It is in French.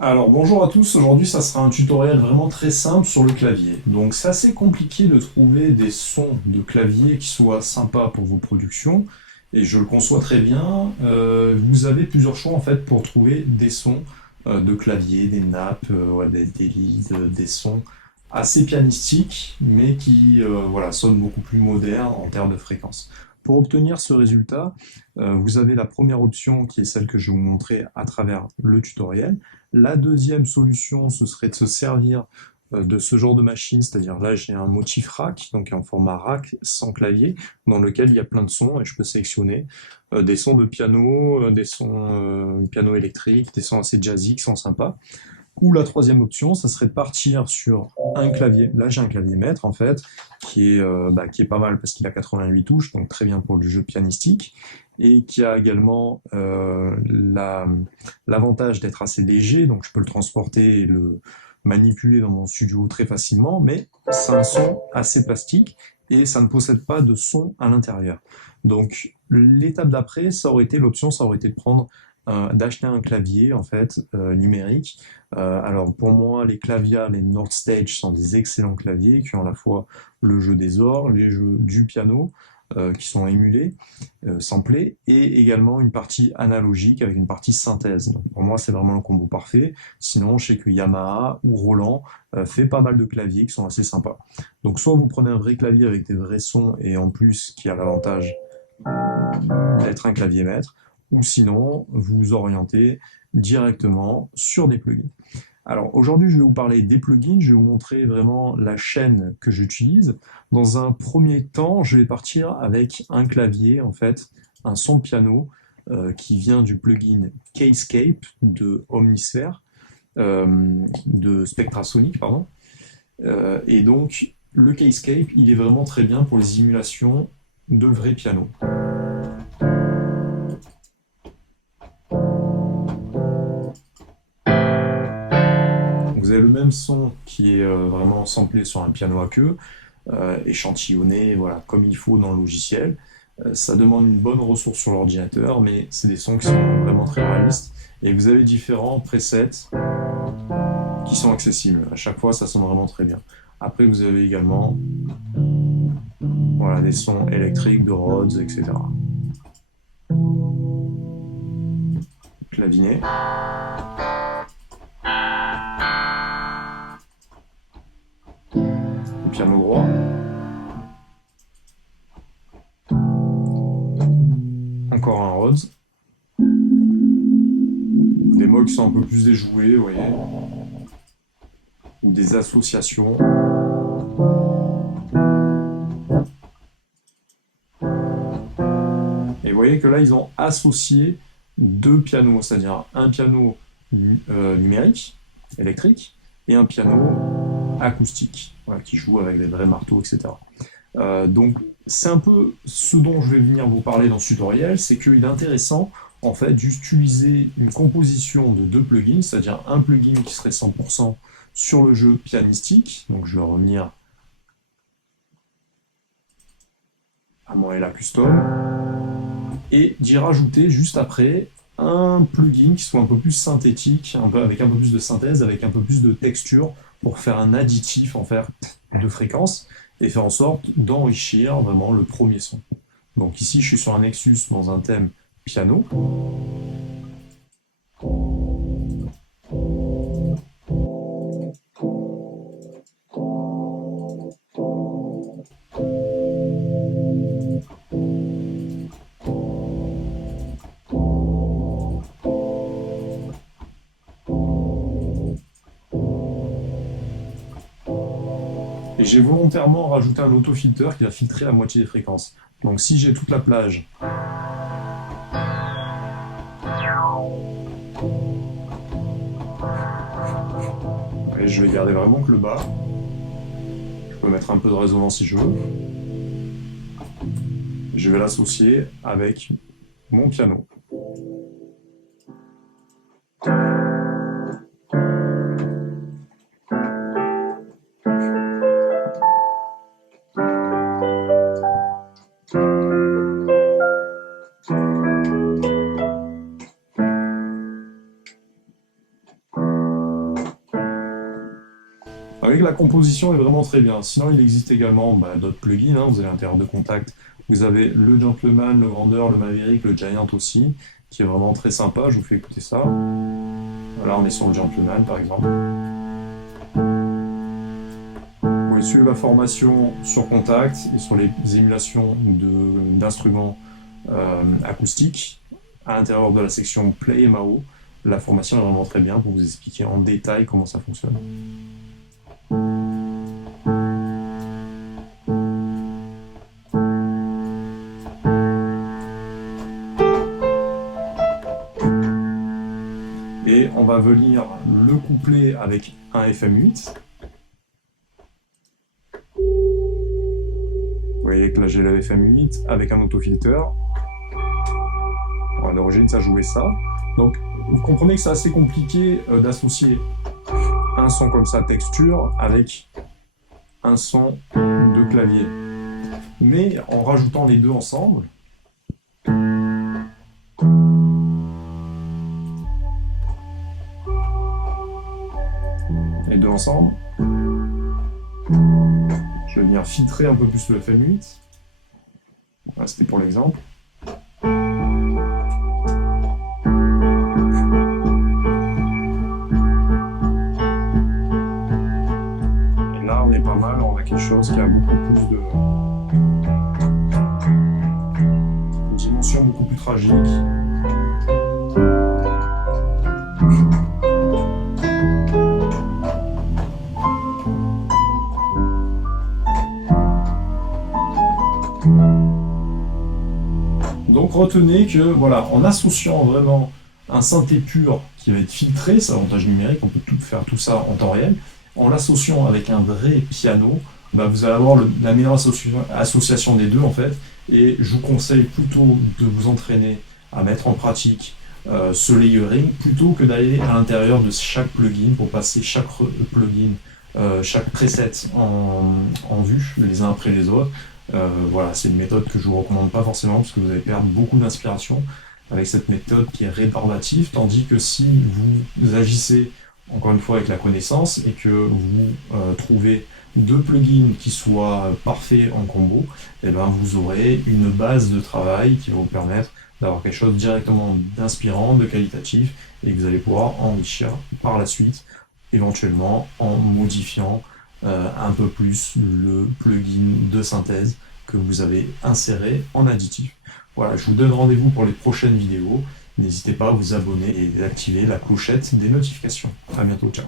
Alors bonjour à tous, aujourd'hui ça sera un tutoriel vraiment très simple sur le clavier. Donc c'est assez compliqué de trouver des sons de clavier qui soient sympas pour vos productions, et je le conçois très bien. Vous avez plusieurs choix en fait pour trouver des sons de clavier, des nappes, ouais, des leads, des sons assez pianistiques, mais qui voilà, sonnent beaucoup plus modernes en termes de fréquence. Pour obtenir ce résultat, vous avez la première option qui est celle que je vais vous montrer à travers le tutoriel. La deuxième solution, ce serait de se servir de ce genre de machine, c'est-à-dire là j'ai un motif rack, donc un format rack sans clavier, dans lequel il y a plein de sons et je peux sélectionner des sons de piano, des sons piano électrique, des sons assez jazzy qui sont sympas. Ou la troisième option, ça serait de partir sur un clavier. Là j'ai un clavier maître en fait, qui est pas mal parce qu'il a 88 touches, donc très bien pour le jeu pianistique, et qui a également l'avantage d'être assez léger, donc je peux le transporter et le manipuler dans mon studio très facilement, mais c'est un son assez plastique et ça ne possède pas de son à l'intérieur. Donc l'étape d'après, ça aurait été l'option, ça aurait été de prendre d'acheter un clavier en fait numérique. Alors pour moi, les Clavia, les North Stage sont des excellents claviers qui ont à la fois le jeu des ors, les jeux du piano, qui sont émulés, samplés, et également une partie analogique avec une partie synthèse. Donc pour moi, c'est vraiment le combo parfait. Sinon, je sais que Yamaha ou Roland fait pas mal de claviers qui sont assez sympas. Donc soit vous prenez un vrai clavier avec des vrais sons et en plus qui a l'avantage d'être un clavier maître, ou sinon vous vous orientez directement sur des plugins. Alors aujourd'hui, je vais vous parler des plugins, je vais vous montrer vraiment la chaîne que j'utilise. Dans un premier temps, je vais partir avec un clavier, en fait, un son de piano qui vient du plugin Keyscape de Omnisphere, de Spectrasonic, pardon. Et donc, le Keyscape, il est vraiment très bien pour les émulations de vrais pianos. Vous avez le même son qui est vraiment samplé sur un piano à queue, échantillonné, voilà, comme il faut dans le logiciel. Ça demande une bonne ressource sur l'ordinateur, mais c'est des sons qui sont vraiment très réalistes. Et vous avez différents presets qui sont accessibles. À chaque fois, ça sonne vraiment très bien. Après, vous avez également voilà, des sons électriques de Rhodes, etc. Clavinet, le piano droit, encore un Rhodes, des mots qui sont un peu plus déjoués, vous voyez, ou des associations. Et vous voyez que là, ils ont associé deux pianos, c'est-à-dire un piano numérique, électrique, et un piano acoustique, voilà, qui joue avec des vrais marteaux, etc. Donc, c'est un peu ce dont je vais venir vous parler dans ce tutoriel, c'est qu'il est intéressant, en fait, d'utiliser une composition de deux plugins, c'est-à-dire un plugin qui serait 100% sur le jeu pianistique, donc je vais revenir à mon LA Custom, et d'y rajouter juste après un plugin qui soit un peu plus synthétique, avec un peu plus de synthèse, avec un peu plus de texture, pour faire un additif en fait de fréquence et faire en sorte d'enrichir vraiment le premier son. Donc ici je suis sur un Nexus dans un thème piano. Et j'ai volontairement rajouté un autofilter qui va filtrer la moitié des fréquences. Donc si j'ai toute la plage, et je vais garder vraiment que le bas. Je peux mettre un peu de résonance si je veux. Je vais l'associer avec mon piano. avec la composition est vraiment très bien. Sinon, il existe également d'autres plugins, hein. Vous avez l'intérieur de Contact, vous avez le Gentleman, le Grandeur, le Maverick, le Giant aussi, qui est vraiment très sympa. Je vous fais écouter ça. Voilà, on est sur le Gentleman par exemple. Vous pouvez suivre la formation sur Contact et sur les émulations d'instruments acoustiques à l'intérieur de la section Play MAO. La formation est vraiment très bien pour vous expliquer en détail comment ça fonctionne. Et on va venir le coupler avec un FM8. Vous voyez que là j'ai le FM8 avec un autofilter. À l'origine ça jouait ça. Donc vous comprenez que c'est assez compliqué d'associer un son comme ça texture avec un son de clavier. Mais en rajoutant les deux ensemble, je vais venir filtrer un peu plus le FM8. Voilà, c'était pour l'exemple. Et là, on est pas mal, on a quelque chose qui a beaucoup plus de... une dimension beaucoup plus tragique. Donc retenez que voilà, en associant vraiment un synthé pur qui va être filtré, c'est l'avantage numérique, on peut faire tout ça en temps réel, en l'associant avec un vrai piano, vous allez avoir la meilleure association des deux en fait, et je vous conseille plutôt de vous entraîner à mettre en pratique ce layering plutôt que d'aller à l'intérieur de chaque plugin pour passer chaque plugin, chaque preset en vue les uns après les autres. Voilà, c'est une méthode que je vous recommande pas forcément parce que vous allez perdre beaucoup d'inspiration avec cette méthode qui est rébarbative, tandis que si vous agissez encore une fois avec la connaissance et que vous trouvez deux plugins qui soient parfaits en combo, et vous aurez une base de travail qui va vous permettre d'avoir quelque chose directement d'inspirant, de qualitatif, et que vous allez pouvoir enrichir par la suite, éventuellement en modifiant un peu plus le plugin de synthèse que vous avez inséré en additif. Voilà, je vous donne rendez-vous pour les prochaines vidéos. N'hésitez pas à vous abonner et à activer la clochette des notifications. À bientôt, ciao.